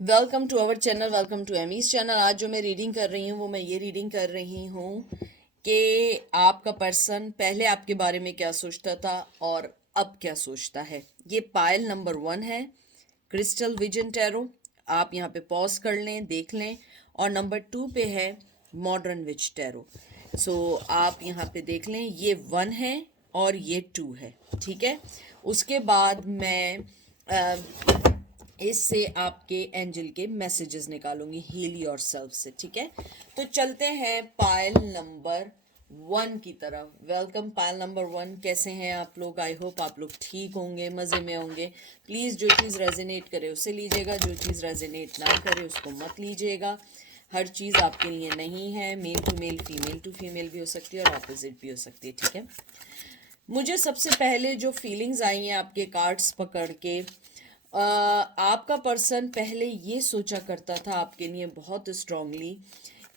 Welcome to our channel, welcome to Amy's channel. आज जो मैं रीडिंग कर रही हूँ वो मैं ये रीडिंग कर रही हूँ कि आपका पर्सन पहले आपके बारे में क्या सोचता था और अब क्या सोचता है। ये पायल नंबर 1 है, क्रिस्टल विजन टैरो। आप यहाँ पे पॉज कर लें, देख लें। और नंबर 2 पे है मॉडर्न विच टैरो। सो आप यहाँ पे देख लें, ये 1 है और ये 2 है, ठीक है। उसके बाद मैं इससे आपके एंजल के मैसेजेस निकालूंगी, हील योर सेल्फ से, ठीक है। तो चलते हैं पायल नंबर 1 की तरफ। वेलकम पायल नंबर 1, कैसे हैं आप लोग? आई होप आप लोग ठीक होंगे, मज़े में होंगे। प्लीज़ जो चीज़ रेजोनेट करे उसे लीजिएगा, जो चीज़ रेजोनेट ना करे उसको मत लीजिएगा। हर चीज़ आपके लिए नहीं है। मेल टू फीमेल भी हो सकती है और ऑपोजिट भी हो सकती है, ठीक है। मुझे सबसे पहले जो फीलिंग्स आई हैं आपके कार्ड्स पकड़ के, आपका पर्सन पहले ये सोचा करता था आपके लिए बहुत स्ट्रांगली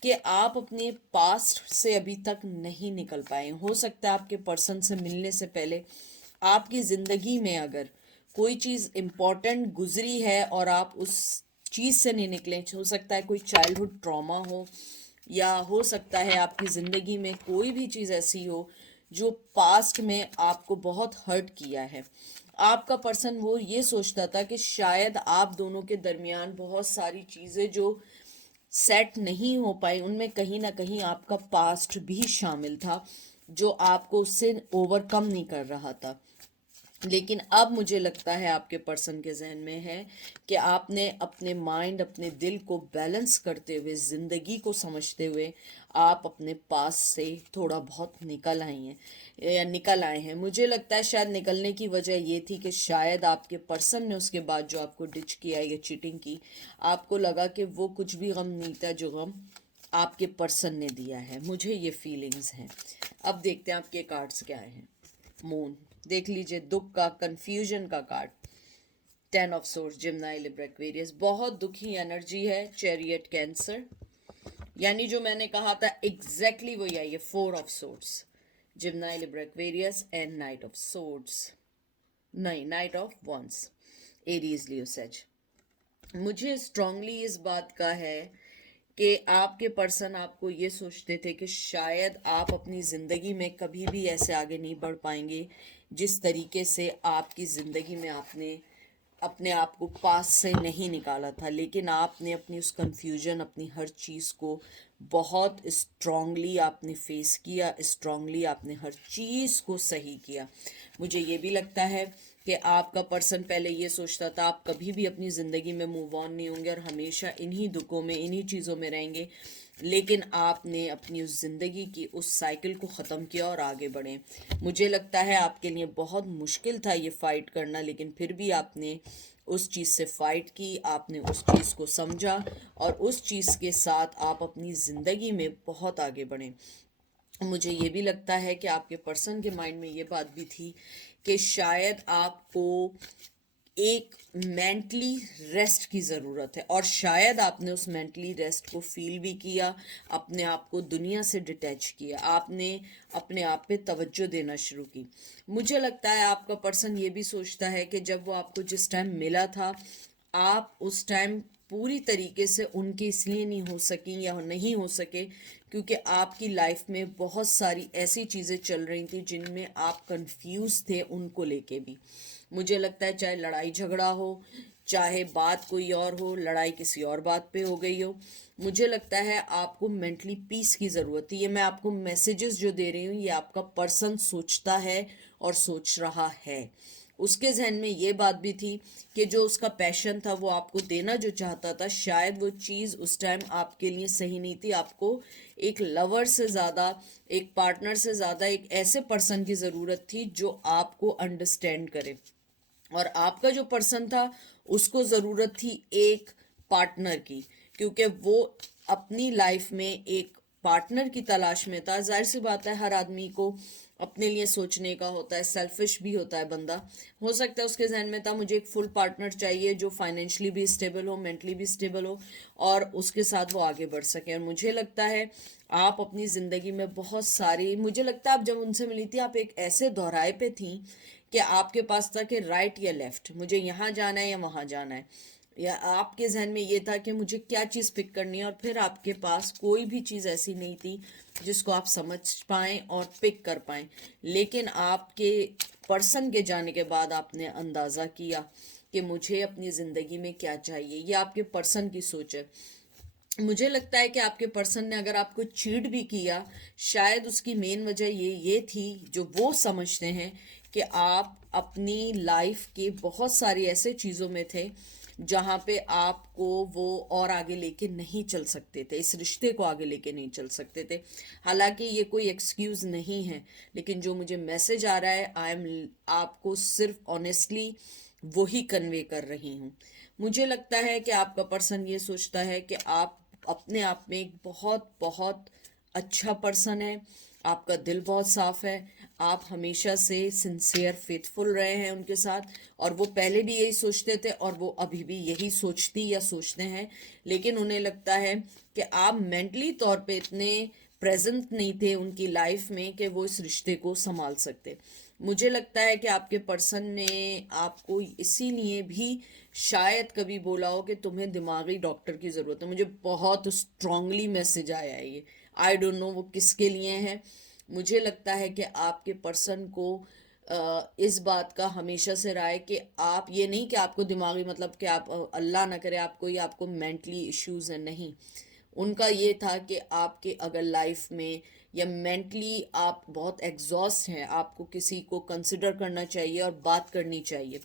कि आप अपने पास्ट से अभी तक नहीं निकल पाए। हो सकता है आपके पर्सन से मिलने से पहले आपकी ज़िंदगी में अगर कोई चीज़ इम्पोर्टेंट गुजरी है और आप उस चीज़ से नहीं निकले। हो सकता है कोई चाइल्डहुड ट्रॉमा हो, या हो सकता है आपकी ज़िंदगी में कोई भी चीज़ ऐसी हो जो पास्ट में आपको बहुत हर्ट किया है। आपका पर्सन वो ये सोचता था कि शायद आप दोनों के दरमियान बहुत सारी चीज़ें जो सेट नहीं हो पाई, उनमें कहीं ना कहीं आपका पास्ट भी शामिल था जो आपको उससे ओवरकम नहीं कर रहा था। लेकिन अब मुझे लगता है आपके पर्सन के जहन में है कि आपने अपने माइंड, अपने दिल को बैलेंस करते हुए, ज़िंदगी को समझते हुए आप अपने पास से थोड़ा बहुत निकल आई हैं या निकल आए हैं। मुझे लगता है शायद निकलने की वजह ये थी कि शायद आपके पर्सन ने उसके बाद जो आपको डिच किया या चीटिंग की, आपको लगा कि वो कुछ भी गम नहीं था जो गम आपके पर्सन ने दिया है। मुझे ये फीलिंग्स हैं। अब देखते हैं आपके कार्ड्स क्या हैं। मून देख लीजिए, दुख का, कंफ्यूजन का card. 10 of swords, Gemini Libra Aquarius, बहुत दुखी एनर्जी है। चैरियट कैंसर, यानी जो मैंने कहा था एग्जैक्टली वही आई है। 4 of swords, Gemini Libra Aquarius and knight of swords, नहीं, knight of wands, Aries Leo Sage. मुझे स्ट्रांगली इस बात का है कि आपके पर्सन आपको ये सोचते थे कि शायद आप अपनी ज़िंदगी में कभी भी ऐसे आगे नहीं बढ़ पाएंगे जिस तरीके से आपकी ज़िंदगी में आपने अपने आप को पास से नहीं निकाला था। लेकिन आपने अपनी उस कंफ्यूजन, अपनी हर चीज़ को बहुत स्ट्रांगली आपने फेस किया, स्ट्रांगली आपने हर चीज़ को सही किया। मुझे ये भी लगता है कि आपका पर्सन पहले ये सोचता था आप कभी भी अपनी ज़िंदगी में मूव ऑन नहीं होंगे और हमेशा इन्हीं दुखों में, इन्हीं चीज़ों में रहेंगे। लेकिन आपने अपनी उस ज़िंदगी की उस साइकिल को ख़त्म किया और आगे बढ़े। मुझे लगता है आपके लिए बहुत मुश्किल था ये फ़ाइट करना, लेकिन फिर भी आपने उस चीज़ से फ़ाइट की, आपने उस चीज़ को समझा और उस चीज़ के साथ आप अपनी ज़िंदगी में बहुत आगे बढ़े। मुझे ये भी लगता है कि आपके पर्सन के माइंड में ये बात भी थी कि शायद आपको एक मेंटली रेस्ट की ज़रूरत है और शायद आपने उस मेंटली रेस्ट को फील भी किया, अपने आप को दुनिया से डिटैच किया, आपने अपने आप पे तवज्जो देना शुरू की। मुझे लगता है आपका पर्सन ये भी सोचता है कि जब वो आपको जिस टाइम मिला था, आप उस टाइम पूरी तरीके से उनके इसलिए नहीं हो सकी या नहीं हो सके क्योंकि आपकी लाइफ में बहुत सारी ऐसी चीज़ें चल रही थी जिनमें आप कंफ्यूज थे उनको लेके भी। मुझे लगता है चाहे लड़ाई झगड़ा हो, चाहे बात कोई और हो, लड़ाई किसी और बात पे हो गई हो, मुझे लगता है आपको मेंटली पीस की ज़रूरत है। ये मैं आपको मैसेजेस जो दे रही हूँ ये आपका पर्सन सोचता है और सोच रहा है। उसके जहन में ये बात भी थी कि जो उसका पैशन था, वो आपको देना जो चाहता था, शायद वो चीज़ उस टाइम आपके लिए सही नहीं थी। आपको एक लवर से ज़्यादा, एक पार्टनर से ज़्यादा एक ऐसे पर्सन की ज़रूरत थी जो आपको अंडरस्टैंड करे। और आपका जो पर्सन था उसको ज़रूरत थी एक पार्टनर की, क्योंकि वो अपनी लाइफ में एक पार्टनर की तलाश में था। जाहिर सी बात है हर आदमी को अपने लिए सोचने का होता है, सेल्फिश भी होता है बंदा। हो सकता है उसके जहन में था मुझे एक फुल पार्टनर चाहिए जो फाइनेंशियली भी स्टेबल हो, मेंटली भी स्टेबल हो और उसके साथ वो आगे बढ़ सके। और मुझे लगता है आप अपनी ज़िंदगी में बहुत सारी, मुझे लगता है आप जब उनसे मिली थी आप एक ऐसे दोहराए पे थी कि आपके पास था कि राइट या लेफ्ट, मुझे यहाँ जाना है या वहाँ जाना है। या आपके जहन में ये था कि मुझे क्या चीज़ पिक करनी है, और फिर आपके पास कोई भी चीज़ ऐसी नहीं थी जिसको आप समझ पाएं और पिक कर पाएं, लेकिन आपके पर्सन के जाने के बाद आपने अंदाज़ा किया कि मुझे अपनी ज़िंदगी में क्या चाहिए। ये आपके पर्सन की सोच है। मुझे लगता है कि आपके पर्सन ने अगर आपको चीट भी किया, शायद उसकी मेन वजह ये थी, जो वो समझते हैं कि आप अपनी लाइफ के बहुत सारी ऐसे चीज़ों में थे जहाँ पे आपको वो और आगे लेके नहीं चल सकते थे, इस रिश्ते को आगे लेके नहीं चल सकते थे। हालांकि ये कोई एक्सक्यूज़ नहीं है, लेकिन जो मुझे मैसेज आ रहा है, आई एम आपको सिर्फ ऑनेस्टली वही कन्वे कर रही हूँ। मुझे लगता है कि आपका पर्सन ये सोचता है कि आप अपने आप में एक बहुत बहुत अच्छा पर्सन है, आपका दिल बहुत साफ है, आप हमेशा से सिंसियर फेथफुल रहे हैं उनके साथ, और वो पहले भी यही सोचते थे और वो अभी भी यही सोचती या सोचते हैं। लेकिन उन्हें लगता है कि आप मेंटली तौर पे इतने प्रेजेंट नहीं थे उनकी लाइफ में कि वो इस रिश्ते को संभाल सकते। मुझे लगता है कि आपके पर्सन ने आपको इसीलिए भी शायद कभी बोला हो कि तुम्हें दिमागी डॉक्टर की ज़रूरत है। मुझे बहुत स्ट्रांगली मैसेज आया है ये, आई डोंट नो वो किसके लिए है। मुझे लगता है कि आपके पर्सन को इस बात का हमेशा से रहा है कि आप ये नहीं कि आपको दिमागी, मतलब कि आप अल्लाह ना करे आपको या आपको मेंटली इश्यूज है, नहीं। उनका ये था कि आपके अगर लाइफ में या मेंटली आप बहुत एग्जॉस्ट हैं, आपको किसी को कंसिडर करना चाहिए और बात करनी चाहिए।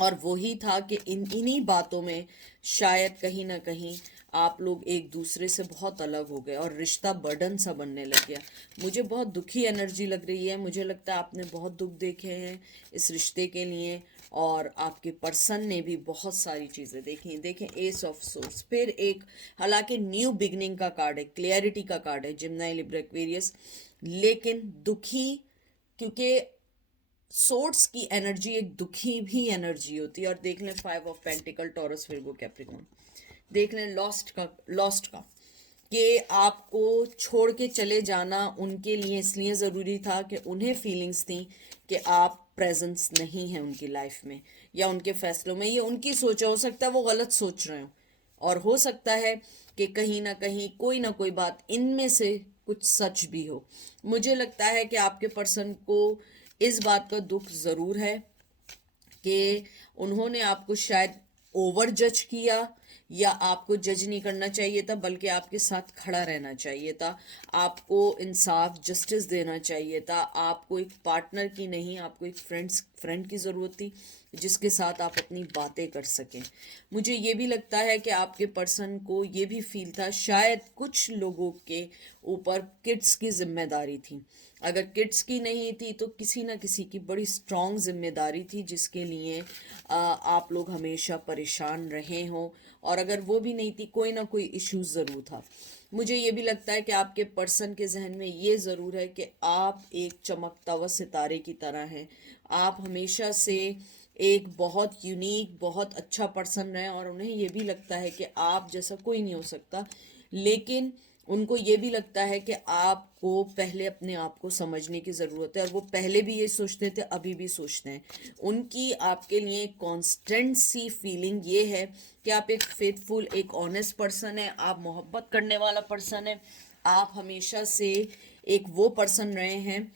और वही था कि इन्हीं बातों में शायद कहीं ना कहीं आप लोग एक दूसरे से बहुत अलग हो गए और रिश्ता बर्डन सा बनने लग गया। मुझे बहुत दुखी एनर्जी लग रही है। मुझे लगता है आपने बहुत दुख देखे हैं इस रिश्ते के लिए, और आपके पर्सन ने भी बहुत सारी चीज़ें देखी। देखें, एस ऑफ सोर्स, फिर एक, हालांकि न्यू बिगनिंग का कार्ड है, क्लियरिटी का कार्ड है, जिम्नाई लिब्रा एक्वेरियस, लेकिन दुखी, क्योंकि सोर्ट्स की एनर्जी एक दुखी भी एनर्जी होती है। और देख लें five of pentacle, taurus, Virgo, Capricorn, देख लें लॉस्ट का कि आपको छोड़ के चले जाना उनके लिए इसलिए ज़रूरी था कि उन्हें फीलिंग्स थी कि आप प्रेजेंस नहीं है उनकी लाइफ में या उनके फैसलों में। ये उनकी सोच है, हो सकता है वो गलत सोच रहे हो, और हो सकता है कि कहीं ना कोई बात इनमें से कुछ सच भी हो। मुझे लगता है कि आपके पर्सन को इस बात का दुख ज़रूर है कि उन्होंने आपको शायद ओवर जज किया, या आपको जज नहीं करना चाहिए था, बल्कि आपके साथ खड़ा रहना चाहिए था, आपको इंसाफ जस्टिस देना चाहिए था। आपको एक पार्टनर की नहीं, आपको एक फ्रेंड की ज़रूरत थी जिसके साथ आप अपनी बातें कर सकें। मुझे ये भी लगता है कि आपके पर्सन को ये भी फील था, शायद कुछ लोगों के ऊपर किड्स की जिम्मेदारी थी। अगर किड्स की नहीं थी तो किसी ना किसी की बड़ी स्ट्रॉन्ग जिम्मेदारी थी जिसके लिए आप लोग हमेशा परेशान रहे हों, और अगर वो भी नहीं थी, कोई ना कोई इश्यू ज़रूर था। मुझे ये भी लगता है कि आपके पर्सन के जहन में ये ज़रूर है कि आप एक चमकता हुआ सितारे की तरह हैं। आप हमेशा से एक बहुत यूनिक, बहुत अच्छा पर्सन रहे, और उन्हें ये भी लगता है कि आप जैसा कोई नहीं हो सकता। लेकिन उनको ये भी लगता है कि आपको पहले अपने आप को समझने की ज़रूरत है, और वो पहले भी ये सोचते थे, अभी भी सोचते हैं। उनकी आपके लिए कांस्टेंट सी फीलिंग ये है कि आप एक फेथफुल, एक ऑनेस्ट पर्सन है, आप मोहब्बत करने वाला पर्सन है, आप हमेशा से एक वो पर्सन रहे हैं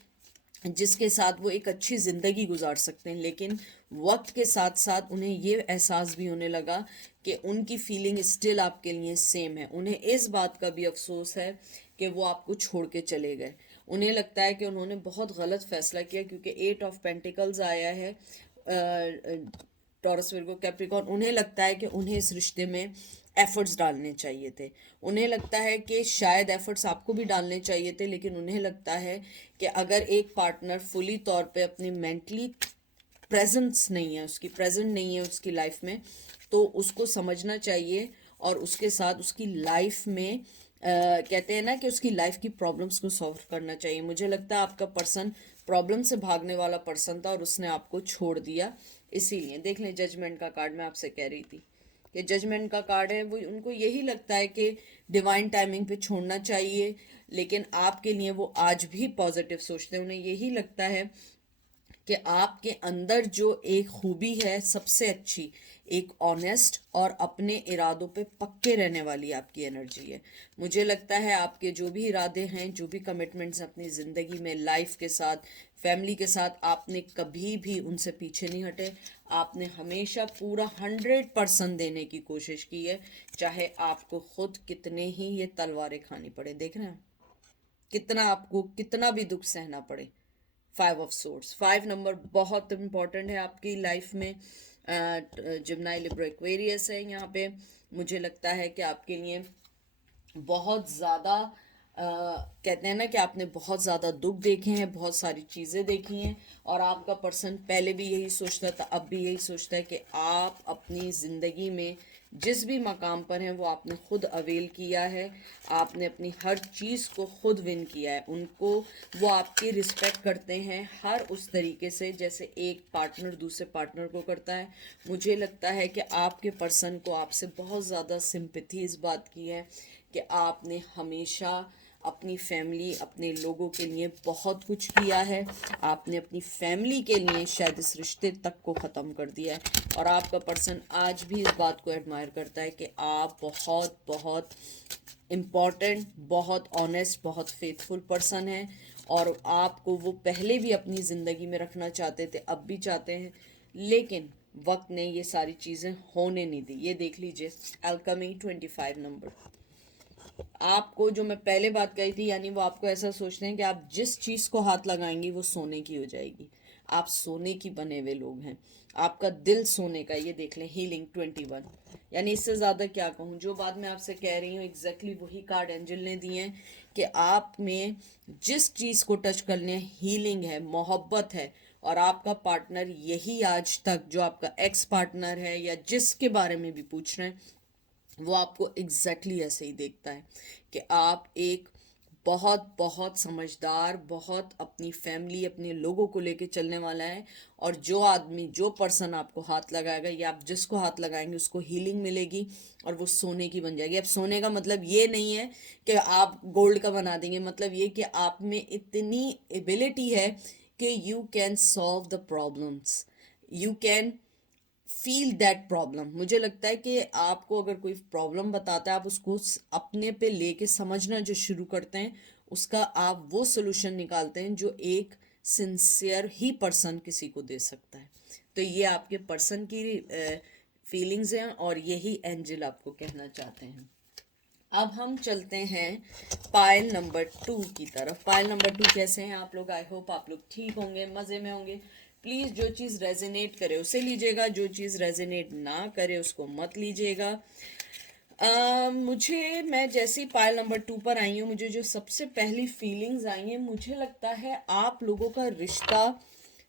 जिसके साथ वो एक अच्छी ज़िंदगी गुजार सकते हैं। लेकिन वक्त के साथ साथ उन्हें ये एहसास भी होने लगा कि उनकी फीलिंग स्टिल आपके लिए सेम है। उन्हें इस बात का भी अफसोस है कि वो आपको छोड़ के चले गए। उन्हें लगता है कि उन्होंने बहुत गलत फैसला किया, क्योंकि 8 ऑफ पेंटिकल्स आया है, टॉरस, विर्गो, कैप्रिकॉर्न। उन्हें लगता है कि उन्हें इस रिश्ते में एफर्ट्स डालने चाहिए थे। उन्हें लगता है कि शायद एफर्ट्स आपको भी डालने चाहिए थे, लेकिन उन्हें लगता है कि अगर एक पार्टनर फुली तौर पे अपनी मेंटली प्रेजेंस नहीं है, उसकी प्रेजेंट नहीं है उसकी लाइफ में, तो उसको समझना चाहिए और उसके साथ उसकी लाइफ में कहते हैं ना कि उसकी लाइफ की प्रॉब्लम्स को सॉल्व करना चाहिए। मुझे लगता है आपका पर्सन प्रॉब्लम से भागने वाला पर्सन था और उसने आपको छोड़ दिया। इसीलिए देख लें, जजमेंट का कार्ड मैं आपसे कह रही थी कि जजमेंट का कार्ड है, वो उनको यही लगता है कि डिवाइन टाइमिंग पे छोड़ना चाहिए, लेकिन आपके लिए वो आज भी पॉजिटिव सोचते हैं। उन्हें यही लगता है कि आपके अंदर जो एक खूबी है सबसे अच्छी, एक ऑनेस्ट और अपने इरादों पे पक्के रहने वाली आपकी एनर्जी है। मुझे लगता है आपके जो भी इरादे हैं, जो भी कमिटमेंट्स अपनी ज़िंदगी में, लाइफ के साथ, फैमिली के साथ, आपने कभी भी उनसे पीछे नहीं हटे। आपने हमेशा पूरा 100% देने की कोशिश की है, चाहे आपको खुद कितने ही ये तलवारें खानी पड़े। देख रहे हैं कितना, आपको कितना भी दुख सहना पड़े। 5 ऑफ सोर्स, 5 नंबर बहुत इम्पॉर्टेंट है आपकी लाइफ में। जिम्नाई लिब्रा एक्वेरियस है यहाँ पे। मुझे लगता है कि आपके लिए बहुत ज़्यादा कहते हैं ना कि आपने बहुत ज़्यादा दुख देखे हैं, बहुत सारी चीज़ें देखी हैं, और आपका पर्सन पहले भी यही सोचता था, अब भी यही सोचता है कि आप अपनी ज़िंदगी में जिस भी मकाम पर हैं वो आपने खुद अवेल किया है, आपने अपनी हर चीज़ को खुद विन किया है। उनको, वो आपकी रिस्पेक्ट करते हैं हर उस तरीके से जैसे एक पार्टनर दूसरे पार्टनर को करता है। मुझे लगता है कि आपके पर्सन को आपसे बहुत ज़्यादा सिंपैथी इस बात की है कि आपने हमेशा अपनी फैमिली, अपने लोगों के लिए बहुत कुछ किया है। आपने अपनी फैमिली के लिए शायद इस रिश्ते तक को ख़त्म कर दिया है, और आपका पर्सन आज भी इस बात को एडमायर करता है कि आप बहुत बहुत इम्पॉर्टेंट, बहुत ऑनेस्ट, बहुत फेथफुल पर्सन है, और आपको वो पहले भी अपनी ज़िंदगी में रखना चाहते थे, अब भी चाहते हैं, लेकिन वक्त ने ये सारी चीज़ें होने नहीं दी। ये देख लीजिए, अल्कमी 25 नंबर। आपको जो मैं पहले बात कही थी, यानी वो आपको ऐसा सोचते हैं कि आप जिस चीज़ को हाथ लगाएंगी वो सोने की हो जाएगी। आप सोने की बने हुए लोग हैं, आपका दिल सोने का। ये देख लें, हीलिंग 21। यानी इससे ज़्यादा क्या कहूँ, जो बात मैं आपसे कह रही हूँ एग्जैक्टली वही कार्ड एंजल ने दिए हैं कि आप में जिस चीज़ को टच कर लें हीलिंग है, मोहब्बत है, और आपका पार्टनर यही आज तक, जो आपका एक्स पार्टनर है या जिसके बारे में भी पूछ रहे हैं, वो आपको एग्जैक्टली ऐसे ही देखता है कि आप एक बहुत बहुत समझदार, बहुत अपनी फैमिली, अपने लोगों को लेके चलने वाला है, और जो आदमी, जो पर्सन आपको हाथ लगाएगा या आप जिसको हाथ लगाएंगे उसको हीलिंग मिलेगी और वो सोने की बन जाएगी। अब सोने का मतलब ये नहीं है कि आप गोल्ड का बना देंगे, मतलब ये कि आप में इतनी एबिलिटी है कि you can solve the problems, you can feel that problem. मुझे लगता है कि आपको अगर कोई प्रॉब्लम बताता है, आप उसको अपने पे लेके समझना जो शुरू करते हैं, उसका आप वो सोल्यूशन निकालते हैं जो एक सिंसियर ही पर्सन किसी को दे सकता है। तो ये आपके पर्सन की फीलिंग्स हैं, और यही एंजल आपको कहना चाहते हैं। अब हम चलते हैं पायल नंबर 2 की तरफ। पायल नंबर 2 कैसे हैं आप लोग? आई होप आप लोग ठीक होंगे, मज़े में होंगे। प्लीज़ जो चीज़ रेजोनेट करे उसे लीजिएगा, जो चीज़ रेजोनेट ना करे उसको मत लीजिएगा। मैं जैसे ही पायल नंबर 2 पर आई हूँ, मुझे जो सबसे पहली फीलिंग्स आई हैं, मुझे लगता है आप लोगों का रिश्ता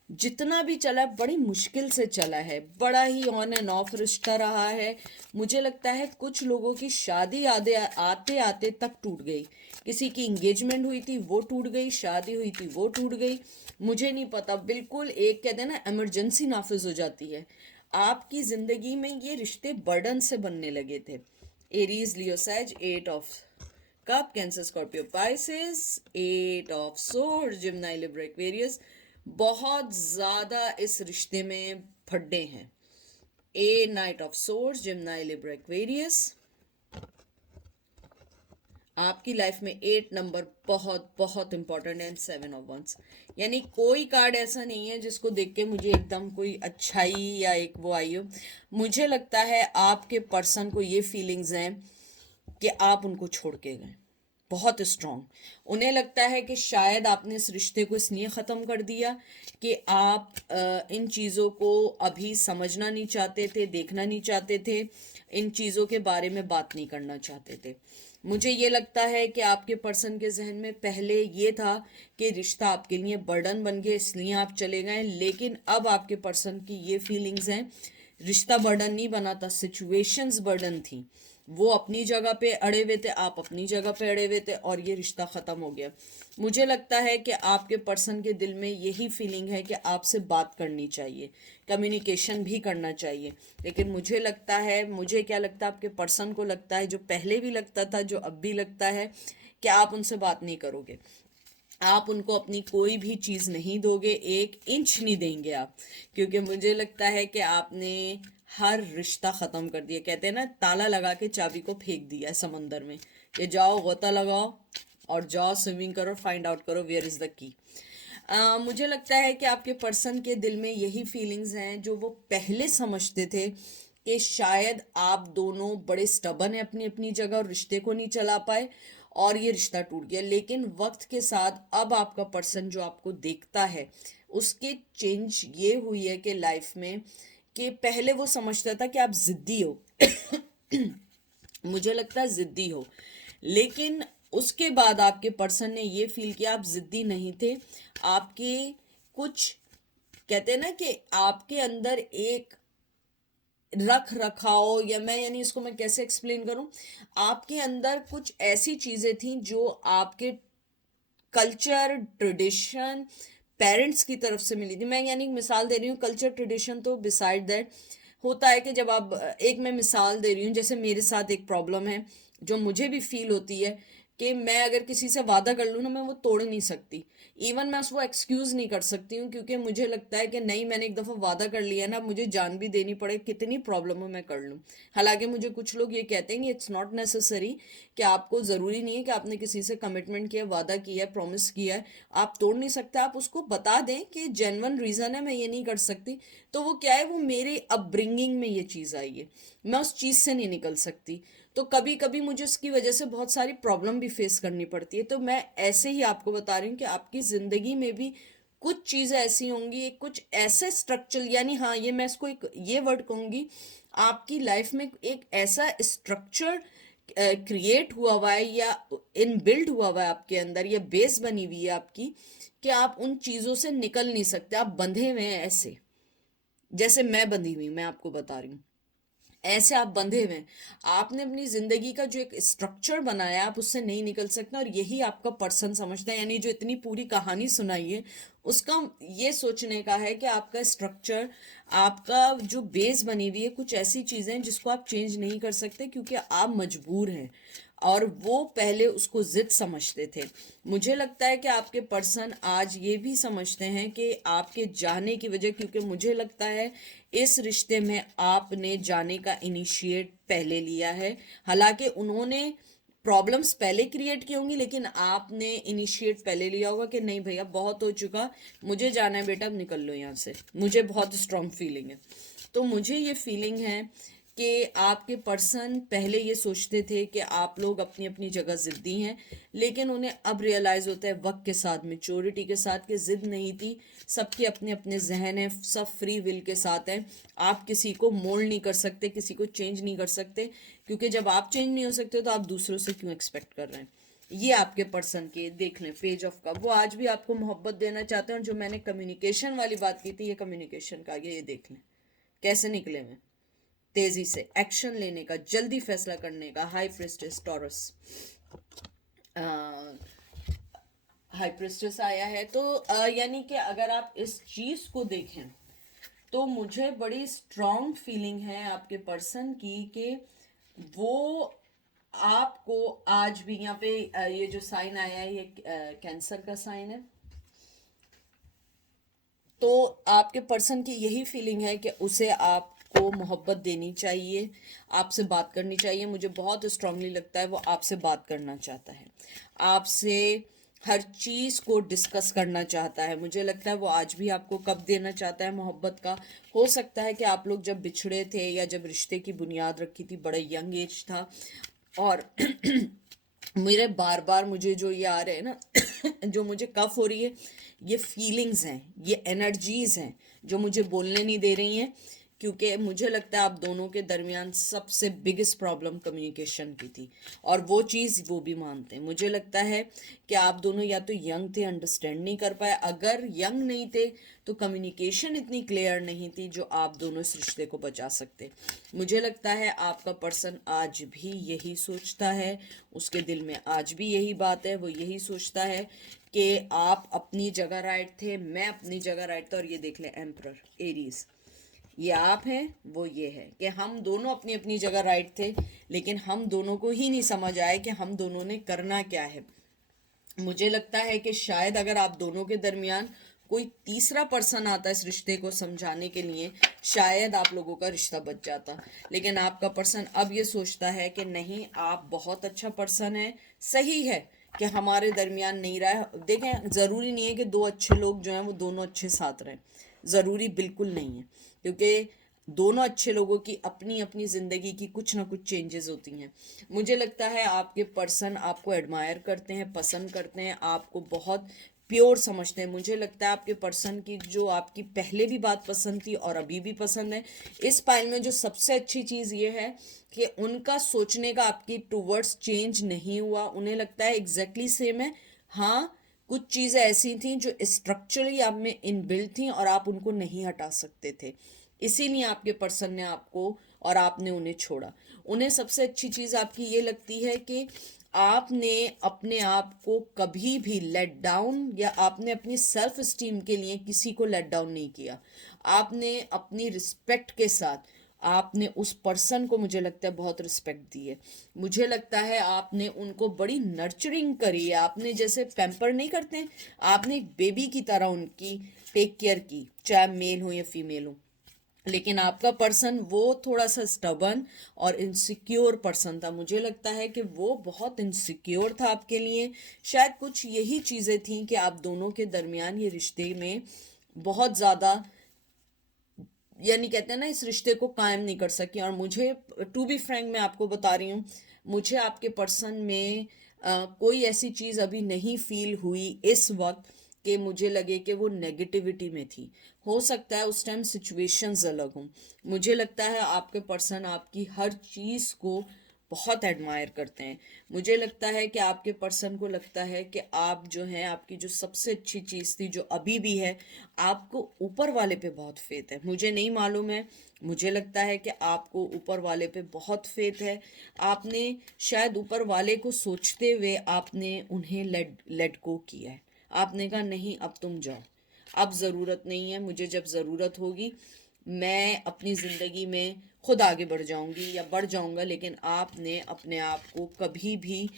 जितना भी चला बड़ी मुश्किल से चला है, बड़ा ही ऑन एंड ऑफ रिश्ता रहा है। मुझे लगता है कुछ लोगों की शादी आते आते आते तक टूट गई। किसी की इंगेजमेंट हुई थी वो टूट गई, शादी हुई थी वो टूट गई। मुझे नहीं पता, बिल्कुल एक कहते हैं ना इमरजेंसी नाफिज हो जाती है। आपकी ज़िंदगी में ये रिश्ते बर्डन से बनने लगे थे। Aries, Leo, Sage, 8 of cup, Cancer, Scorpio, Pisces, 8 of swords, Gemini, Libra, Aquarius. बहुत ज़्यादा इस रिश्ते में फड्डे हैं। Knight of swords, Gemini, Libra, Aquarius. आपकी लाइफ में 8 नंबर बहुत बहुत इंपॉर्टेंट है, एंड 7 ऑफ वंस। यानी कोई कार्ड ऐसा नहीं है जिसको देख के मुझे एकदम कोई अच्छाई या एक वो आई हो। मुझे लगता है आपके पर्सन को ये फीलिंग्स हैं कि आप उनको छोड़ के गए, बहुत स्ट्रॉन्ग। उन्हें लगता है कि शायद आपने इस रिश्ते को इसलिए ख़त्म कर दिया कि आप इन चीज़ों को अभी समझना नहीं चाहते थे, देखना नहीं चाहते थे, इन चीज़ों के बारे में बात नहीं करना चाहते थे। मुझे ये लगता है कि आपके पर्सन के जहन में पहले ये था कि रिश्ता आपके लिए बर्डन बन गया, इसलिए आप चले गए, लेकिन अब आपके पर्सन की ये फीलिंग्स हैं, रिश्ता बर्डन नहीं बना था, सिचुएशंस बर्डन थी। वो अपनी जगह पे अड़े हुए थे, आप अपनी जगह पे अड़े हुए थे, और ये रिश्ता ख़त्म हो गया। मुझे लगता है कि आपके पर्सन के दिल में यही फीलिंग है कि आपसे बात करनी चाहिए, कम्युनिकेशन भी करना चाहिए। लेकिन मुझे लगता है, मुझे क्या लगता है, आपके पर्सन को लगता है, जो पहले भी लगता था, जो अब भी लगता है, कि आप उनसे बात नहीं करोगे। आप उनको अपनी कोई भी चीज़ नहीं दोगे, 1 इंच नहीं देंगे आप, क्योंकि मुझे लगता है कि आपने हर रिश्ता ख़त्म कर दिया। कहते हैं ना, ताला लगा के चाबी को फेंक दिया है समंदर में, कि जाओ गोता लगाओ और जाओ स्विमिंग करो, फाइंड आउट करो वेयर इज़ द की। मुझे लगता है कि आपके पर्सन के दिल में यही फीलिंग्स हैं जो वो पहले समझते थे कि शायद आप दोनों बड़े स्टबन हैं अपनी अपनी जगह और रिश्ते को नहीं चला पाए और ये रिश्ता टूट गया। लेकिन वक्त के साथ अब आपका पर्सन जो आपको देखता है, उसके चेंज ये हुई है कि लाइफ में, कि पहले वो समझता था कि आप ज़िद्दी हो मुझे लगता है ज़िद्दी हो, लेकिन उसके बाद आपके पर्सन ने ये फील किया आप ज़िद्दी नहीं थे। आपके कुछ, कहते हैं ना कि आपके अंदर एक रख रखाव, या मैं यानी इसको मैं कैसे एक्सप्लेन करूं, आपके अंदर कुछ ऐसी चीज़ें थी जो आपके कल्चर ट्रेडिशन पेरेंट्स की तरफ से मिली थी। मैं यानी मिसाल दे रही हूँ, कल्चर ट्रेडिशन तो बिसाइड दैट होता है कि जब आप, एक मैं मिसाल दे रही हूँ, जैसे मेरे साथ एक प्रॉब्लम है जो मुझे भी फील होती है कि मैं अगर किसी से वादा कर लूँ ना, मैं वो तोड़ नहीं सकती। इवन मैं उसको एक्सक्यूज़ नहीं कर सकती हूँ, क्योंकि मुझे लगता है कि नहीं, मैंने एक दफ़ा वादा कर लिया ना, मुझे जान भी देनी पड़े, कितनी प्रॉब्लम हो मैं कर लूँ। हालांकि मुझे कुछ लोग ये कहते हैं कि इट्स नॉट नेसेसरी, कि आपको ज़रूरी नहीं है कि आपने किसी से कमिटमेंट किया, वादा किया है, प्रॉमिस किया है, आप तोड़ नहीं सकते। आप उसको बता दें कि जेन्युइन रीज़न है, मैं ये नहीं कर सकती, तो वो क्या है, वो मेरे अपब्रिंगिंग में ये चीज़ आई है, मैं उस चीज़ से नहीं निकल सकती। तो कभी कभी मुझे उसकी वजह से बहुत सारी प्रॉब्लम भी फेस करनी पड़ती है। तो मैं ऐसे ही आपको बता रही हूँ कि आपकी ज़िंदगी में भी कुछ चीज़ें ऐसी होंगी, कुछ ऐसे स्ट्रक्चर, यानी हाँ, ये मैं इसको एक ये वर्ड कहूँगी, आपकी लाइफ में एक ऐसा स्ट्रक्चर क्रिएट हुआ हुआ है या इन बिल्ड हुआ हुआ है आपके अंदर, या बेस बनी हुई है आपकी, कि आप उन चीज़ों से निकल नहीं सकते, आप बंधे हुए हैं ऐसे, जैसे मैं बंधी हुई, मैं आपको बता रही हूँ, ऐसे आप बंधे हुए हैं। आपने अपनी जिंदगी का जो एक स्ट्रक्चर बनाया, आप उससे नहीं निकल सकते, और यही आपका पर्सन समझता है। यानी जो इतनी पूरी कहानी सुनाई है, उसका ये सोचने का है कि आपका स्ट्रक्चर, आपका जो बेस बनी हुई है, कुछ ऐसी चीज़ें हैं जिसको आप चेंज नहीं कर सकते, क्योंकि आप मजबूर हैं, और वो पहले उसको जिद समझते थे। मुझे लगता है कि आपके पर्सन आज ये भी समझते हैं कि आपके जाने की वजह, क्योंकि मुझे लगता है इस रिश्ते में आपने जाने का इनिशिएट पहले लिया है। हालांकि उन्होंने प्रॉब्लम्स पहले क्रिएट की होंगी, लेकिन आपने इनिशिएट पहले लिया होगा कि नहीं भैया, बहुत हो चुका, मुझे जाना है बेटा, अब निकल लो यहाँ से, मुझे बहुत स्ट्रांग फीलिंग है। तो मुझे ये फीलिंग है कि आपके पर्सन पहले ये सोचते थे कि आप लोग अपनी अपनी जगह ज़िद्दी हैं, लेकिन उन्हें अब रियलाइज़ होता है वक्त के साथ, मैच्योरिटी के साथ, कि ज़िद नहीं थी, सबके अपने अपने जहन हैं, सब फ्री विल के साथ हैं। आप किसी को मोल्ड नहीं कर सकते, किसी को चेंज नहीं कर सकते, क्योंकि जब आप चेंज नहीं हो सकते तो आप दूसरों से क्यों एक्सपेक्ट कर रहे हैं। ये आपके पर्सन के, देख लें पेज ऑफ कप, वो आज भी आपको मोहब्बत देना चाहते हैं। और जो मैंने कम्युनिकेशन वाली बात की थी, ये कम्युनिकेशन का, ये देख लें कैसे निकले हुए, तेजी से एक्शन लेने का, जल्दी फैसला करने का। High priestess taurus, high priestess आया है, तो यानी कि अगर आप इस चीज को देखें, तो मुझे बड़ी स्ट्रॉन्ग फीलिंग है आपके पर्सन की, कि वो आपको आज भी, यहाँ पे ये जो साइन आया है, ये कैंसर का साइन है, तो आपके पर्सन की यही फीलिंग है कि उसे आपको मोहब्बत देनी चाहिए, आपसे बात करनी चाहिए। मुझे बहुत स्ट्रांगली लगता है वो आपसे बात करना चाहता है, आपसे हर चीज़ को डिस्कस करना चाहता है। मुझे लगता है वो आज भी आपको कब देना चाहता है मोहब्बत का। हो सकता है कि आप लोग जब बिछड़े थे, या जब रिश्ते की बुनियाद रखी थी, बड़ा यंग एज था, और मेरे बार बार मुझे जो ये आ रहे हैं ना जो मुझे कफ हो रही है, ये फीलिंग्स हैं, ये एनर्जीज हैं जो मुझे बोलने नहीं दे रही हैं, क्योंकि मुझे लगता है आप दोनों के दरमियान सबसे बिगेस्ट प्रॉब्लम कम्युनिकेशन की थी, और वो चीज़ वो भी मानते हैं। मुझे लगता है कि आप दोनों या तो यंग थे, अंडरस्टैंड नहीं कर पाए। अगर यंग नहीं थे तो कम्युनिकेशन इतनी क्लियर नहीं थी जो आप दोनों इस रिश्ते को बचा सकते। मुझे लगता है आपका पर्सन आज भी यही सोचता है, उसके दिल में आज भी यही बात है, वो यही सोचता है कि आप अपनी जगह राइट थे, मैं अपनी जगह राइट था। और ये देख लें एम्परर एरीज, ये आप हैं, वो ये है, कि हम दोनों अपनी अपनी जगह राइट थे, लेकिन हम दोनों को ही नहीं समझ आया कि हम दोनों ने करना क्या है। मुझे लगता है कि शायद अगर आप दोनों के दरमियान कोई तीसरा पर्सन आता इस रिश्ते को समझाने के लिए, शायद आप लोगों का रिश्ता बच जाता। लेकिन आपका पर्सन अब ये सोचता है कि नहीं, आप बहुत अच्छा पर्सन है, सही है कि हमारे दरमियान नहीं रहा है। देखें, ज़रूरी नहीं है कि दो अच्छे लोग जो हैं वो दोनों अच्छे साथ रहें, ज़रूरी बिल्कुल नहीं है, क्योंकि दोनों अच्छे लोगों की अपनी अपनी ज़िंदगी की कुछ ना कुछ चेंजेस होती हैं। मुझे लगता है आपके पर्सन आपको एडमायर करते हैं, पसंद करते हैं, आपको बहुत प्योर समझते हैं। मुझे लगता है आपके पर्सन की जो आपकी पहले भी बात पसंद थी और अभी भी पसंद है। इस पाइल में जो सबसे अच्छी चीज़ ये है कि उनका सोचने का आपकी टूवर्ड्स चेंज नहीं हुआ, उन्हें लगता है एग्जैक्टली सेम है। हाँ, कुछ चीज़ें ऐसी थी जो स्ट्रक्चरली आप में इनबिल्ट थी और आप उनको नहीं हटा सकते थे, इसीलिए आपके पर्सन ने आपको और आपने उन्हें छोड़ा। उन्हें सबसे अच्छी चीज़ आपकी ये लगती है कि आपने अपने आप को कभी भी लेट डाउन, या आपने अपनी सेल्फ स्टीम के लिए किसी को लेट डाउन नहीं किया। आपने अपनी रिस्पेक्ट के साथ आपने उस पर्सन को, मुझे लगता है, बहुत रिस्पेक्ट दी है। मुझे लगता है आपने उनको बड़ी नर्चरिंग करी है। आपने जैसे पैम्पर नहीं करते, आपने एक बेबी की तरह उनकी टेक केयर की, चाहे मेल हो या फीमेल हो। लेकिन आपका पर्सन वो थोड़ा सा स्टबन और इनसिक्योर पर्सन था। मुझे लगता है कि वो बहुत इनसिक्योर था आपके लिए। शायद कुछ यही चीज़ें थी कि आप दोनों के दरमियान ये रिश्ते में बहुत ज़्यादा, यानी कहते हैं ना, इस रिश्ते को कायम नहीं कर सकी। और मुझे, टू बी फ्रैंक, मैं आपको बता रही हूँ, मुझे आपके पर्सन में कोई ऐसी चीज़ अभी नहीं फील हुई इस वक्त कि मुझे लगे कि वो नेगेटिविटी में थी। हो सकता है उस टाइम सिचुएशंस अलग हों। मुझे लगता है आपके पर्सन आपकी हर चीज़ को बहुत एडमायर करते हैं। मुझे लगता है कि आपके पर्सन को लगता है कि आप जो हैं, आपकी जो सबसे अच्छी चीज़ थी, जो अभी भी है, आपको ऊपर वाले पे बहुत फेथ है। मुझे नहीं मालूम है, मुझे लगता है कि आपको ऊपर वाले पे बहुत फेथ है। आपने शायद ऊपर वाले को सोचते हुए आपने उन्हें लेट गो किया है। आपने कहा नहीं, अब तुम जाओ, अब ज़रूरत नहीं है मुझे, जब ज़रूरत होगी मैं अपनी ज़िंदगी में खुद आगे बढ़ जाऊंगी या बढ़ जाऊंगा। लेकिन आपने अपने आप को कभी भी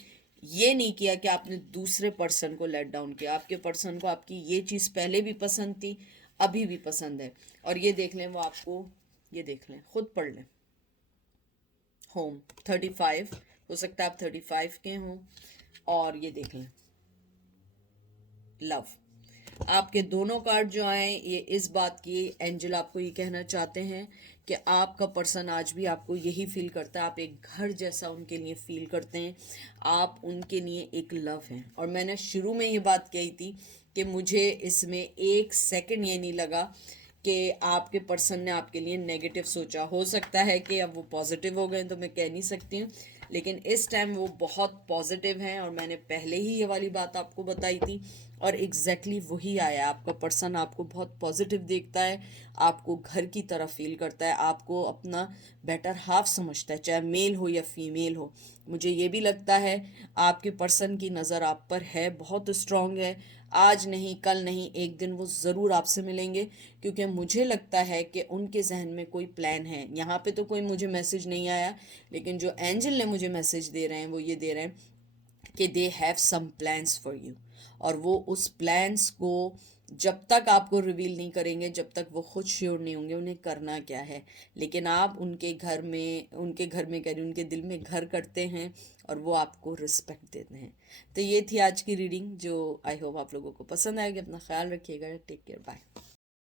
ये नहीं किया कि आपने दूसरे पर्सन को लेट डाउन किया। आपके पर्सन को आपकी ये चीज़ पहले भी पसंद थी, अभी भी पसंद है। और ये देख लें, वो आपको, ये देख लें, खुद पढ़ लें। होम 35, हो सकता है आप 35 के हों। और ये देख लें, लव। आपके दोनों कार्ड जो आए, ये इस बात की, एंजल आपको ये कहना चाहते हैं कि आपका पर्सन आज भी आपको यही फील करता है। आप एक घर जैसा उनके लिए फील करते हैं, आप उनके लिए एक लव हैं। और मैंने शुरू में ये बात कही थी कि मुझे इसमें एक सेकंड ये नहीं लगा कि आपके पर्सन ने आपके लिए नेगेटिव सोचा। हो सकता है कि अब वो पॉजिटिव हो गए, तो मैं कह नहीं सकती हूँ, लेकिन इस टाइम वो बहुत पॉजिटिव हैं। और मैंने पहले ही ये वाली बात आपको बताई थी और एग्जैक्टली वही आया। आपका पर्सन आपको बहुत पॉजिटिव देखता है, आपको घर की तरह फील करता है, आपको अपना बेटर हाफ समझता है, चाहे मेल हो या फीमेल हो। मुझे ये भी लगता है आपके पर्सन की नज़र आप पर है, बहुत स्ट्रांग है। आज नहीं, कल नहीं, एक दिन वो ज़रूर आपसे मिलेंगे, क्योंकि मुझे लगता है कि उनके जहन में कोई प्लान है। यहाँ पे तो कोई मुझे मैसेज नहीं आया, लेकिन जो एंजल ने मुझे मैसेज दे रहे हैं वो ये दे रहे हैं कि they have some plans for you. और वो उस प्लान्स को जब तक आपको रिवील नहीं करेंगे, जब तक वो खुद श्योर नहीं होंगे उन्हें करना क्या है। लेकिन आप उनके घर में कह रही, उनके दिल में घर करते हैं और वो आपको रिस्पेक्ट देते हैं। तो ये थी आज की रीडिंग, जो आई होप आप लोगों को पसंद आएगी। अपना ख्याल रखिएगा, टेक केयर, बाय।